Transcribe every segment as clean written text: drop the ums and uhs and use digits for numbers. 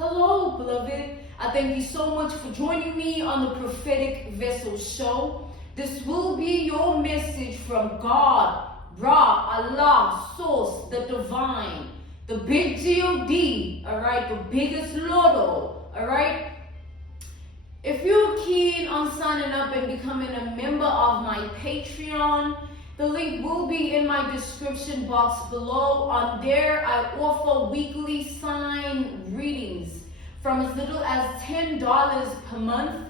Hello, beloved. I thank you so much for joining me on the Prophetic Vessel Show. This will be your message from God, Ra, Allah, Source, the Divine, the big God, all right, the biggest Lotto, all right. If you're keen on signing up and becoming a member of my Patreon, the link will be in my description box below. On there, I offer weekly sign readings from as little as $10 per month,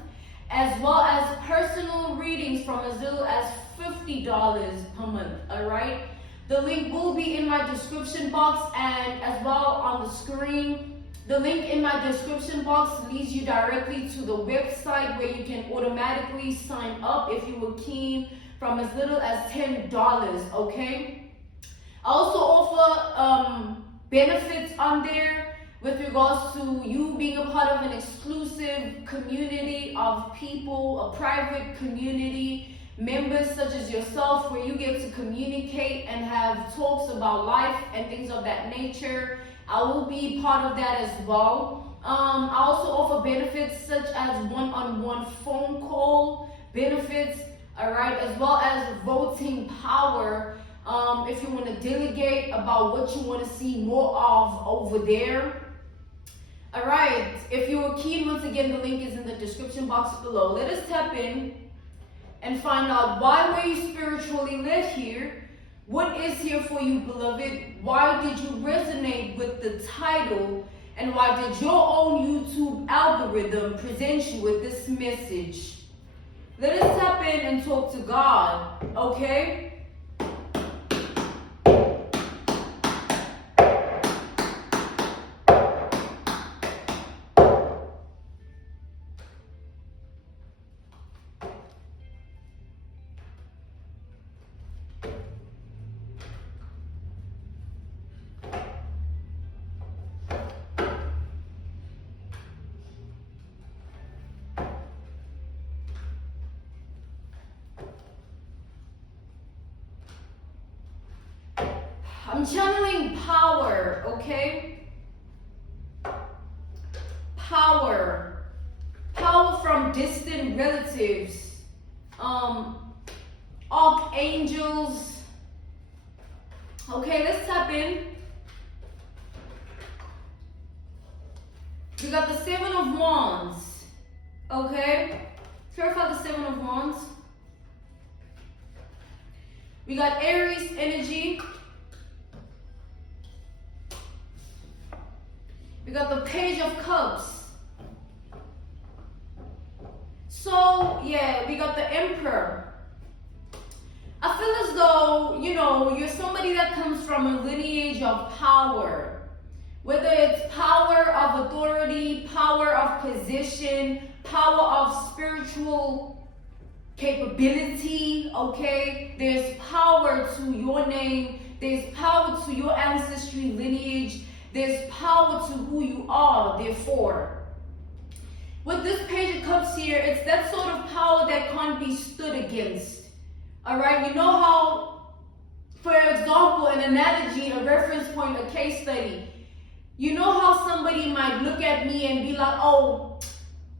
as well as personal readings from as little as $50 per month, all right? The link will be in my description box and as well on the screen. The link in my description box leads you directly to the website where you can automatically sign up if you were keen from as little as $10, okay? I also offer benefits on there with regards to you being a part of an exclusive community of people, a private community, members such as yourself, where you get to communicate and have talks about life and things of that nature. I will be part of that as well. I also offer benefits such as one-on-one phone call benefits, all right, as well as voting power. If you want to delegate about what you want to see more of over there. All right, if you are keen, once again, the link is in the description box below. Let us tap in and find out why were you spiritually led here? What is here for you, beloved? Why did you resonate with the title? And why did your own YouTube algorithm present you with this message? Let us tap in and talk to God, okay? I'm channeling power, okay? Power. Power from distant relatives. Archangels. Okay, let's tap in. We got the Seven of Wands. Okay? Clarify the Seven of Wands. We got Aries energy. We got the Page of Cups. So, yeah, we got the Emperor. I feel as though, you're somebody that comes from a lineage of power. Whether it's power of authority, power of position, power of spiritual capability, okay? There's power to your name. There's power to your ancestry lineage. There's power to who you are, therefore. With this Page of Cups here, it's that sort of power that can't be stood against. All right, you know how, for example, an analogy, a reference point, a case study, you know how somebody might look at me and be like, oh,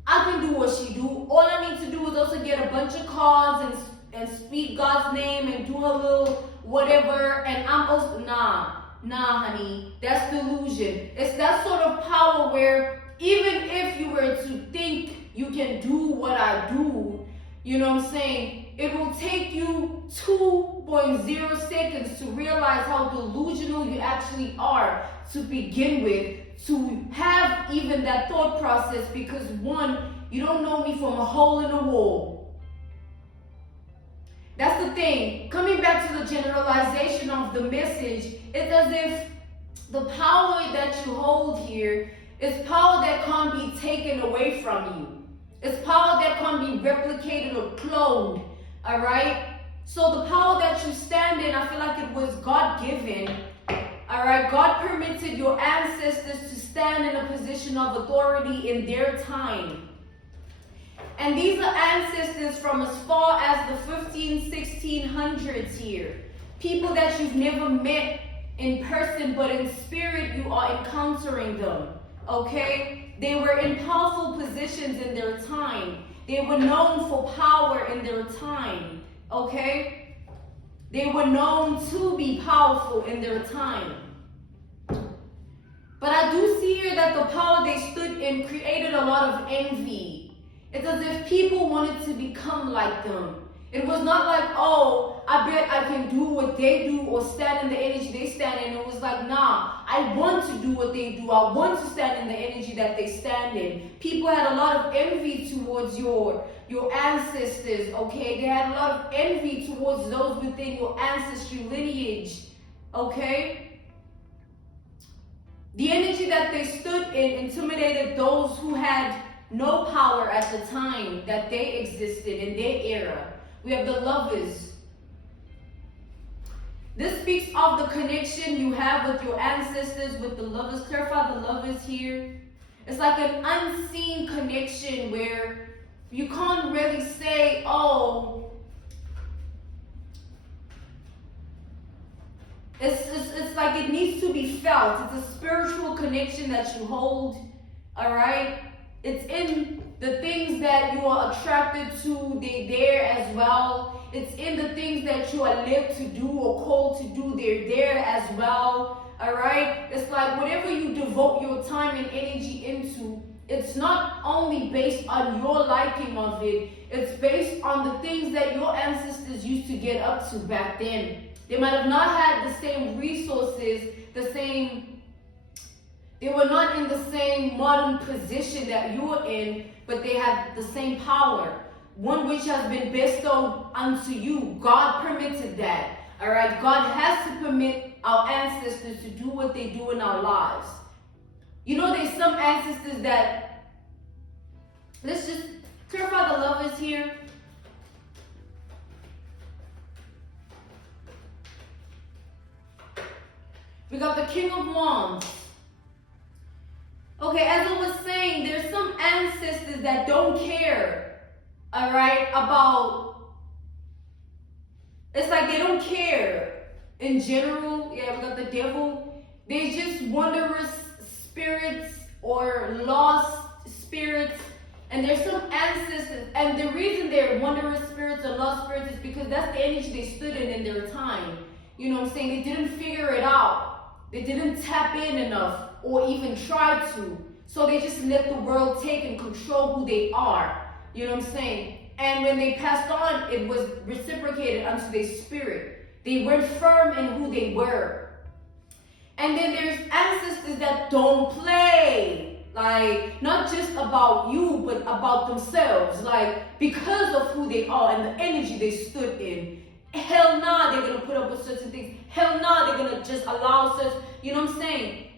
I can do what she do. All I need to do is also get a bunch of cards and speak God's name and do a little whatever, and I'm also, Nah, honey, that's delusion. It's that sort of power where even if you were to think you can do what I do, you know what I'm saying, it will take you 2.0 seconds to realize how delusional you actually are to begin with, to have even that thought process, because one, you don't know me from a hole in the wall. That's the thing. Coming back to the generalization of the message, it's as if the power that you hold here is power that can't be taken away from you. It's power that can't be replicated or cloned, all right? So the power that you stand in, I feel like it was God-given, all right? God permitted your ancestors to stand in a position of authority in their time. And these are ancestors from as far as the 1600s here. People that you've never met in person, but in spirit you are encountering them. okay? They were in powerful positions in their time. They were known for power in their time, okay? They were known to be powerful in their time. But I do see here that the power they stood in created a lot of envy. It's as if people wanted to become like them. It was not like, oh, I bet I can do what they do or stand in the energy they stand in. It was like, nah, I want to do what they do. I want to stand in the energy that they stand in. People had a lot of envy towards your ancestors, okay? They had a lot of envy towards those within your ancestry lineage, okay? The energy that they stood in intimidated those who had no power at the time that they existed in their era. We have the Lovers. This speaks of the connection you have with your ancestors, with the Lovers. Clarify the Lovers here. It's like an unseen connection where you can't really say, oh, it's like it needs to be felt. It's a spiritual connection that you hold, all right? It's in the things that you are attracted to, they're there as well. It's in the things that you are led to do or called to do, they're there as well. All right? It's like whatever you devote your time and energy into, it's not only based on your liking of it, it's based on the things that your ancestors used to get up to back then. They might have not had the same resources, they were not in the same modern position that you are in, but they have the same power, one which has been bestowed unto you. God permitted that, all right? God has to permit our ancestors to do what they do in our lives. You know, there's some ancestors that, let's just clarify the Lovers here. We got the King of Wands. Okay, as I was saying, there's some ancestors that don't care, all right, it's like they don't care in general. Yeah, we got the Devil. They're just wondrous spirits or lost spirits. And there's some ancestors, and the reason they're wondrous spirits or lost spirits is because that's the energy they stood in their time. You know what I'm saying? They didn't figure it out. They didn't tap in enough or even try to. So they just let the world take and control who they are. You know what I'm saying? And when they passed on, it was reciprocated unto their spirit. They were firm in who they were. And then there's ancestors that don't play. Like, not just about you, but about themselves. Like, because of who they are and the energy they stood in. Hell nah, they're going to put up with certain things. Hell nah, they're going to just allow such, you know what I'm saying?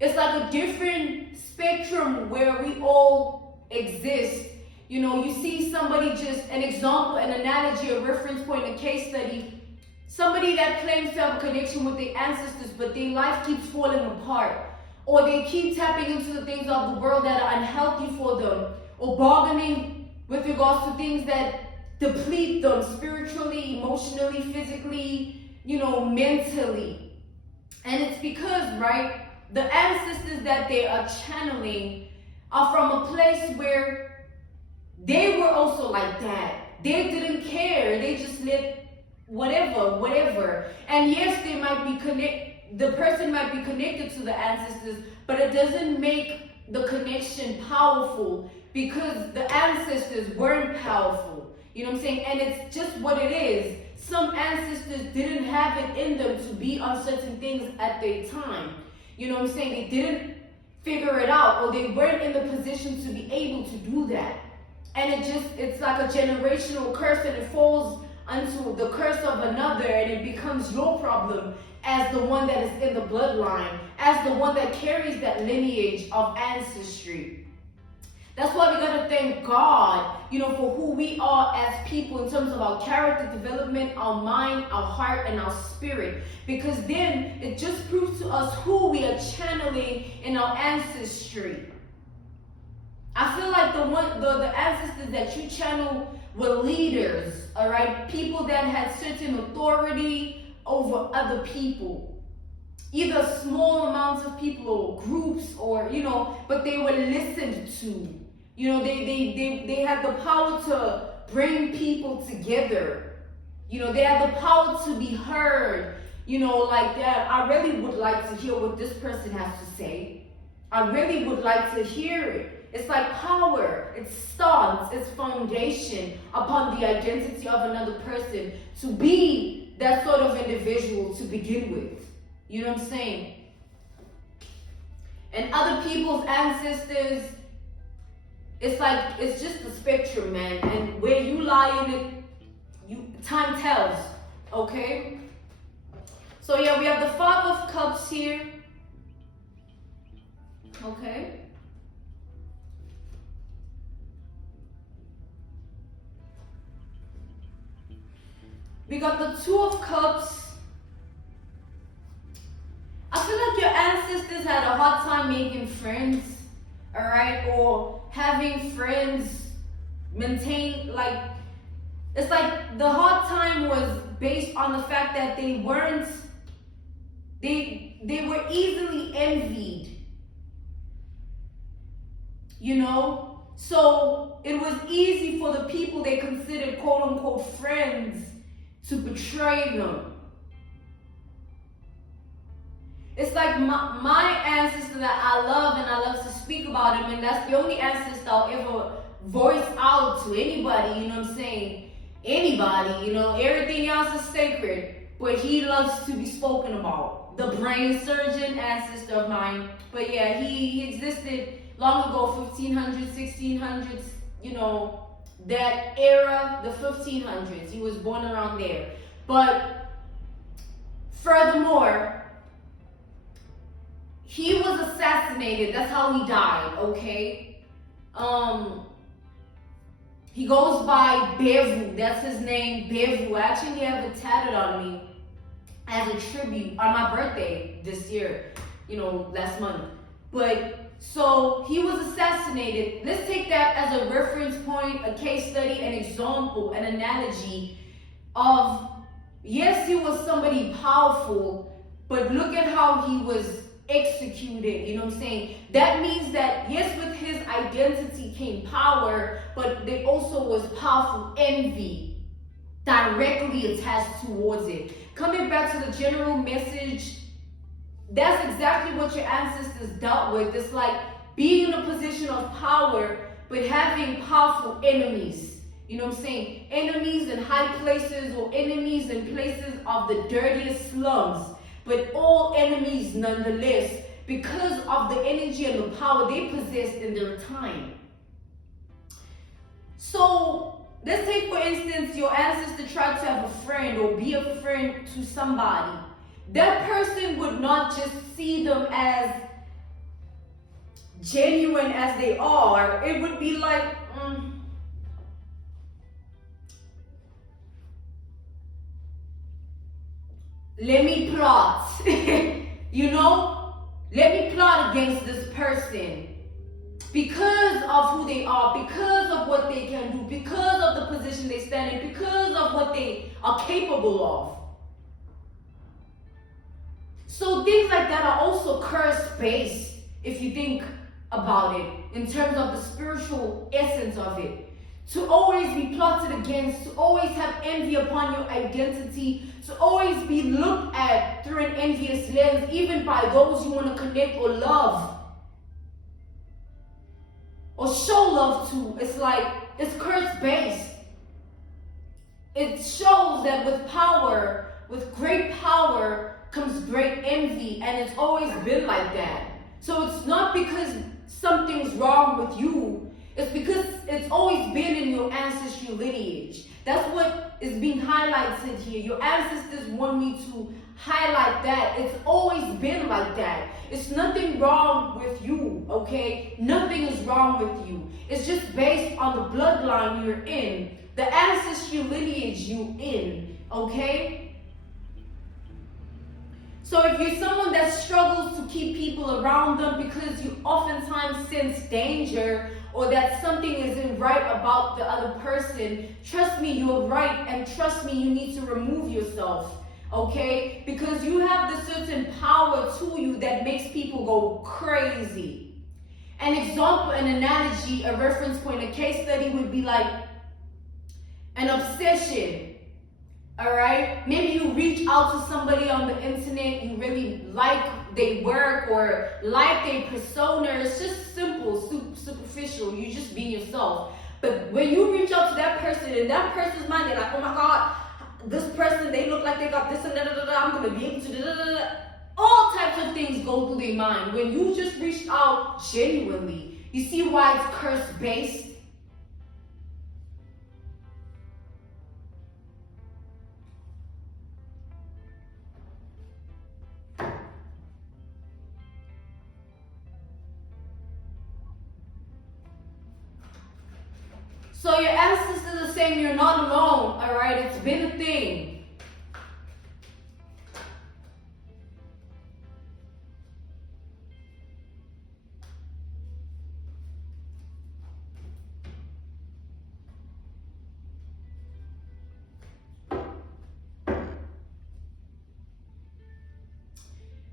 It's like a different spectrum where we all exist. You know, you see somebody, just an example, an analogy, a reference point, a case study. Somebody that claims to have a connection with their ancestors, but their life keeps falling apart. Or they keep tapping into the things of the world that are unhealthy for them. Or bargaining with regards to things that deplete them spiritually, emotionally, physically, you know, mentally. And it's because, right, the ancestors that they are channeling are from a place where they were also like that. They didn't care. They just let whatever. And yes, they might be the person might be connected to the ancestors, but it doesn't make the connection powerful because the ancestors weren't powerful. You know what I'm saying? And it's just what it is. Some ancestors didn't have it in them to be on certain things at their time. You know what I'm saying? They didn't figure it out, or they weren't in the position to be able to do that. And it's like a generational curse, and it falls unto the curse of another, and it becomes your problem as the one that is in the bloodline, as the one that carries that lineage of ancestry. That's why we gotta thank God, you know, for who we are as people in terms of our character development, our mind, our heart, and our spirit. Because then it just proves to us who we are channeling in our ancestry. I feel like the ancestors that you channel were leaders, all right? People that had certain authority over other people. either small amounts of people or groups, or but they were listened to. They had the power to bring people together. They had the power to be heard. Like that. I really would like to hear what this person has to say. I really would like to hear it. It's like power. It starts, its foundation upon the identity of another person to be that sort of individual to begin with. You know what I'm saying? And other people's ancestors, it's just a spectrum, man. And where you lie in it, time tells. Okay? So yeah, we have the Five of Cups here. Okay? We got the Two of Cups. I feel like your ancestors had a hard time making friends, alright? Or having friends maintain, it's like the hard time was based on the fact that they were easily envied. So it was easy for the people they considered quote unquote friends to betray them. It's like my ancestor that I love, and I love to speak about him, and that's the only ancestor I'll ever voice out to anybody, you know what I'm saying? Anybody, everything else is sacred, but he loves to be spoken about. The brain surgeon ancestor of mine. But yeah, he existed long ago, 1500s, 1600s, that era, the 1500s. He was born around there. But furthermore, he was assassinated. That's how he died, okay? He goes by Bevu. That's his name, Bevu. I actually have it tatted on me as a tribute on my birthday this year, last month. But so he was assassinated. Let's take that as a reference point, a case study, an example, an analogy of, yes, he was somebody powerful, but look at how he was executed, you know what I'm saying? That means that, yes, with his identity came power, but there also was powerful envy directly attached towards it. Coming back to the general message, that's exactly what your ancestors dealt with. It's like being in a position of power, but having powerful enemies. You know what I'm saying? Enemies in high places, or enemies in places of the dirtiest slums. But all enemies nonetheless, because of the energy and the power they possessed in their time. So let's take, for instance, your ancestor tried to have a friend or be a friend to somebody. That person would not just see them as genuine as they are. It would be like, let me plot, let me plot against this person because of who they are, because of what they can do, because of the position they stand in, because of what they are capable of. So things like that are also curse-based, if you think about it, in terms of the spiritual essence of it. To always be plotted against, to always have envy upon your identity, to always be looked at through an envious lens, even by those you want to connect or love or show love to. It's like, it's curse-based. It shows that with power, with great power, comes great envy, and it's always been like that. So it's not because something's wrong with you. It's because it's always been in your ancestral lineage. That's what is being highlighted here. Your ancestors want me to highlight that. It's always been like that. It's nothing wrong with you, okay? Nothing is wrong with you. It's just based on the bloodline you're in, the ancestral lineage you're in, okay? So if you're someone that struggles to keep people around them because you oftentimes sense danger, or that something isn't right about the other person, trust me, you're right, and trust me, you need to remove yourself. okay? Because you have this certain power to you that makes people go crazy. An example, an analogy, a reference point, a case study would be like an obsession. All right, maybe you reach out to somebody on the internet, you really like their work or like their persona. It's just simple, superficial. You just be yourself. But when you reach out to that person, in that person's mind, they're like, oh my God, this person, they look like they got this and da da da da. I'm gonna be able to da da da da. All types of things go through their mind. When you just reached out genuinely, you see why it's curse based. So your ancestors are saying you're not alone, all right? It's been a thing.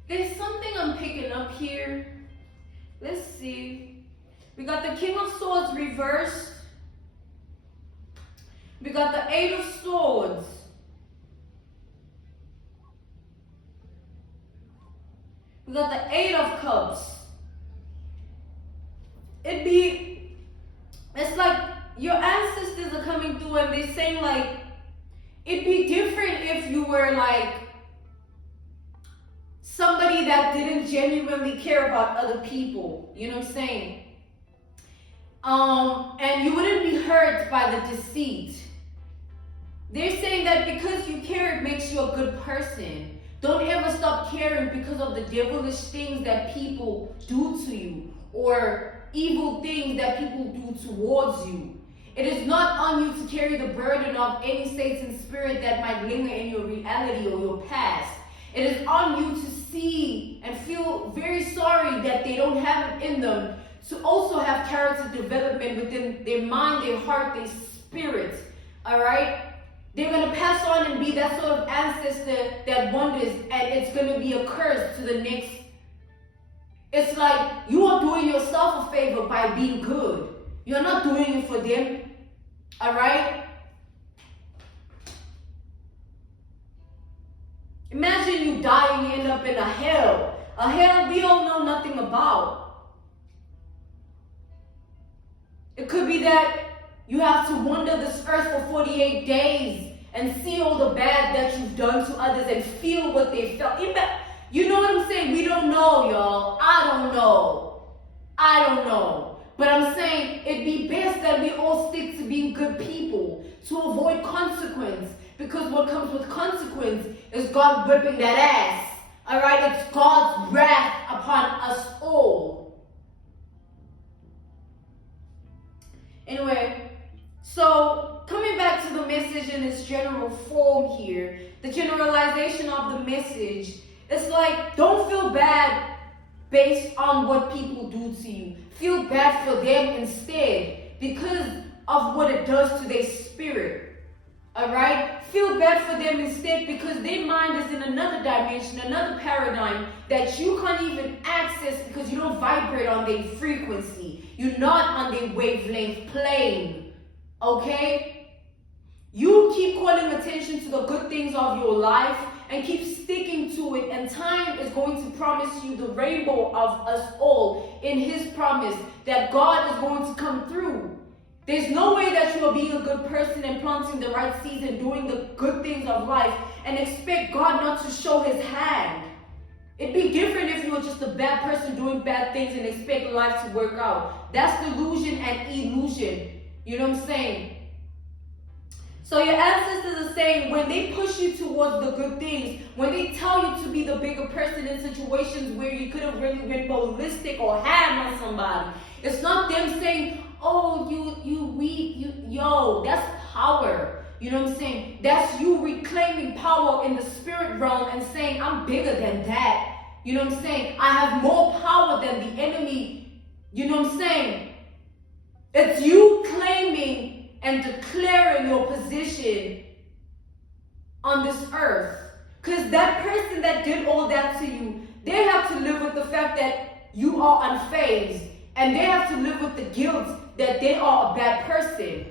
There's something I'm picking up here. Let's see. We got the King of Swords reversed. We got the Eight of Swords. We got the Eight of Cups. It's like your ancestors are coming through and they're saying like, it'd be different if you were like somebody that didn't genuinely care about other people. You know what I'm saying? And you wouldn't be hurt by the deceit. They're saying that because you care, it makes you a good person. Don't ever stop caring because of the devilish things that people do to you or evil things that people do towards you. It is not on you to carry the burden of any Satan spirit that might linger in your reality or your past. It is on you to see and feel very sorry that they don't have it in them to also have character development within their mind, their heart, their spirit. All right? They're going to pass on and be that sort of ancestor that wonders, and it's going to be a curse to the next. It's like you are doing yourself a favor by being good. You're not doing it for them. All right? Imagine you die and you end up in a hell. A hell we all know nothing about. It could be that you have to wander this earth for 48 days and see all the bad that you've done to others and feel what they felt. You know what I'm saying? We don't know, y'all. I don't know. But I'm saying it'd be best that we all stick to being good people to avoid consequence. Because what comes with consequence is God whipping that ass. All right? It's God's wrath upon us all. Anyway. So, coming back to the message in its general form here, the generalization of the message, it's like, don't feel bad based on what people do to you. Feel bad for them instead because of what it does to their spirit. Alright? Feel bad for them instead because their mind is in another dimension, another paradigm that you can't even access because you don't vibrate on their frequency. You're not on their wavelength plane. Okay? You keep calling attention to the good things of your life and keep sticking to it, and time is going to promise you the rainbow of us all in His promise that God is going to come through. There's no way that you are being a good person and planting the right seeds and doing the good things of life and expect God not to show His hand. It'd be different if you were just a bad person doing bad things and expect life to work out. That's delusion and illusion. You know what I'm saying? So your ancestors are saying when they push you towards the good things, when they tell you to be the bigger person in situations where you could have really been ballistic or ham on somebody, it's not them saying, oh, you weak, yo, that's power. You know what I'm saying? That's you reclaiming power in the spirit realm and saying, I'm bigger than that. You know what I'm saying? I have more power than the enemy. You know what I'm saying? It's you claiming and declaring your position on this earth. Because that person that did all that to you, they have to live with the fact that you are unfazed. And they have to live with the guilt that they are a bad person.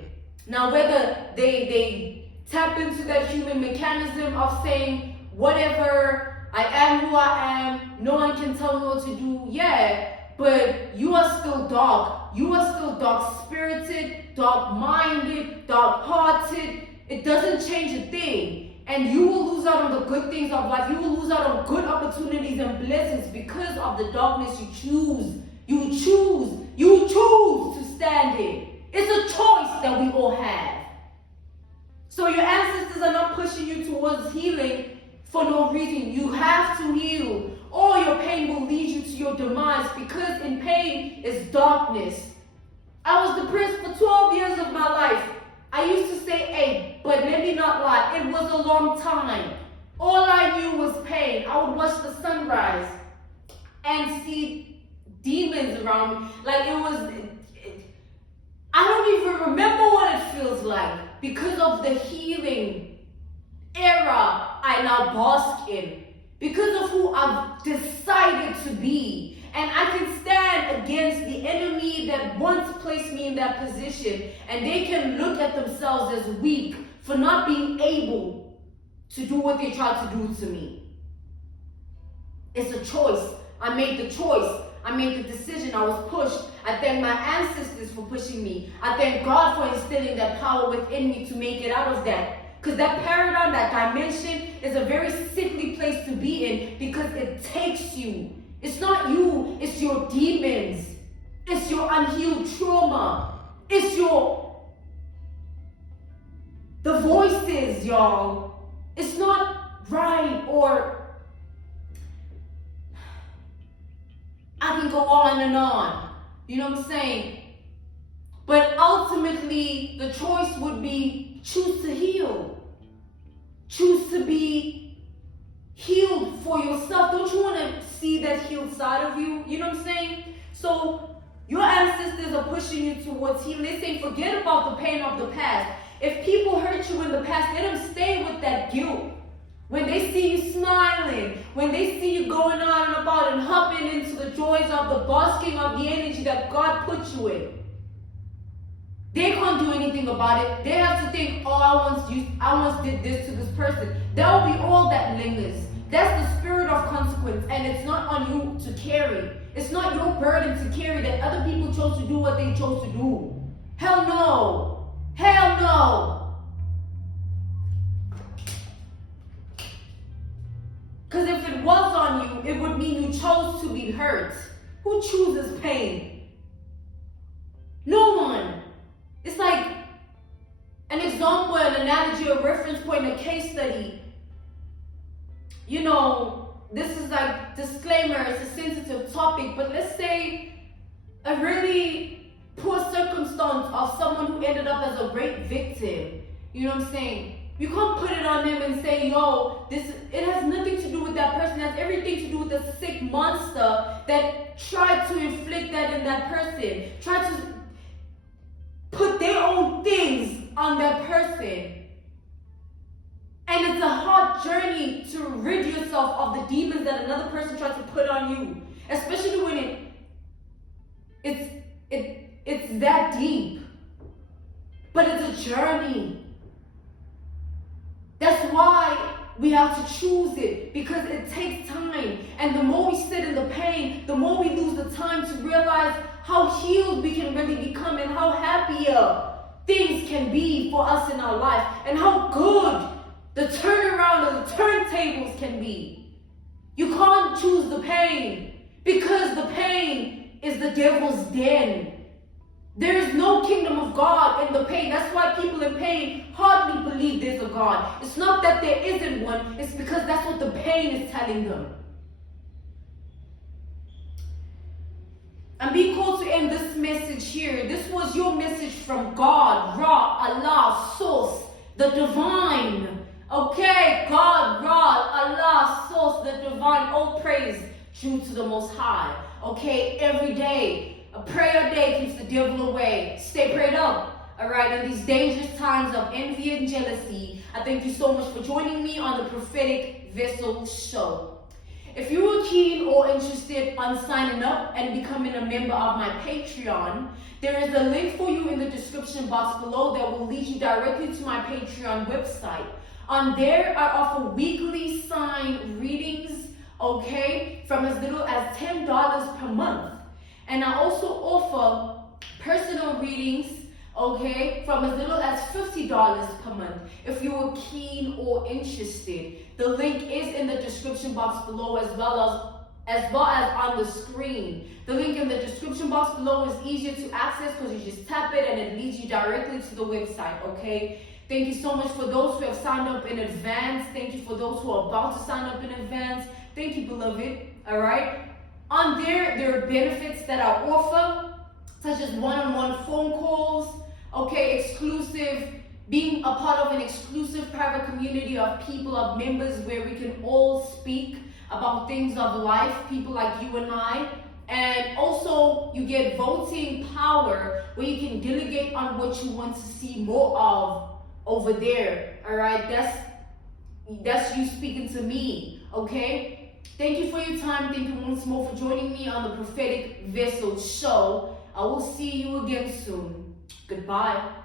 Now, whether they tap into that human mechanism of saying, whatever, I am who I am, no one can tell me what to do, yeah, but you are still dark. You are still dark-spirited, dark-minded, dark-hearted. It doesn't change a thing. And you will lose out on the good things of life. You will lose out on good opportunities and blessings because of the darkness you choose. You choose to stand in. It's a choice that we all have. So your ancestors are not pushing you towards healing for no reason. You have to heal, or your pain will lead you to your demise, because in pain is darkness. I was depressed for 12 years of my life. I used to say 8, but let me not lie, it was a long time. All I knew was pain. I would watch the sunrise and see demons around me. Like I don't even remember what it feels like because of the healing era I now bask in. Because of who I've decided to be. And I can stand against the enemy that once placed me in that position. And they can look at themselves as weak for not being able to do what they tried to do to me. It's a choice. I made the choice. I made the decision. I was pushed. I thank my ancestors for pushing me. I thank God for instilling that power within me to make it out of that. Because that paradigm, that dimension, is a very sickly place to be in, because it takes you. It's not you, it's your demons. It's your unhealed trauma. It's the voices, y'all. It's not right, or I can go on and on. You know what I'm saying? But ultimately, the choice would be choose to heal. Choose to be healed for yourself. Don't you want to see that healed side of you? You know what I'm saying? So your ancestors are pushing you towards healing. They say forget about the pain of the past. If people hurt you in the past, let them stay with that guilt. When they see you smiling, when they see you going on and about and hopping into the joys of the basking of the energy that God put you in, they can't do anything about it. They have to think, oh, I once did this to this person. That will be all that lingers. That's the spirit of consequence, and it's not on you to carry. It's not your burden to carry that other people chose to do what they chose to do. Hell no. Hell no. Because if it was on you, it would mean you chose to be hurt. Who chooses pain? No one. It's like an example, an analogy, a reference point, a case study. You know, this is like disclaimer, it's a sensitive topic, but let's say a really poor circumstance of someone who ended up as a rape victim. You know what I'm saying? You can't put it on them and say, yo, it has nothing to do with that person. It has everything to do with the sick monster that tried to inflict that in that person. Tried to put their own things on that person. And it's a hard journey to rid yourself of the demons that another person tries to put on you. Especially when it's that deep. But it's a journey. That's why we have to choose it, because it takes time. And the more we sit in the pain, the more we lose the time to realize how healed we can really become and how happier things can be for us in our life, and how good the turnaround of the turntables can be. You can't choose the pain, because the pain is the devil's den. There is no kingdom of God in the pain. That's why people in pain hardly believe there's a God. It's not that there isn't one. It's because that's what the pain is telling them. I'm being called to end this message here. This was your message from God, Ra, Allah, Source, the divine. Okay, God, Ra, Allah, Source, the divine. All praise due to the Most High. Okay, every day. A prayer a day keeps the devil away. Stay prayed up. Alright, in these dangerous times of envy and jealousy, I thank you so much for joining me on the prophetic Vessel Show. If you are keen or interested on signing up and becoming a member of my Patreon, there is a link for you in the description box below that will lead you directly to my Patreon website. On there, I offer weekly signed readings, okay, from as little as $10 per month. And I also offer personal readings, okay, from as little as $50 per month if you are keen or interested. The link is in the description box below as well as on the screen. The link in the description box below is easier to access because you just tap it and it leads you directly to the website, okay? Thank you so much for those who have signed up in advance. Thank you for those who are about to sign up in advance. Thank you, beloved, all right? On there are benefits that I offer, such as one-on-one phone calls, okay, exclusive, being a part of an exclusive private community of people, of members where we can all speak about things of life, people like you and I. And also you get voting power where you can delegate on what you want to see more of over there. All right, that's you speaking to me, okay? Thank you for your time. Thank you once more for joining me on the Prophetic Vessel Show. I will see you again soon. Goodbye.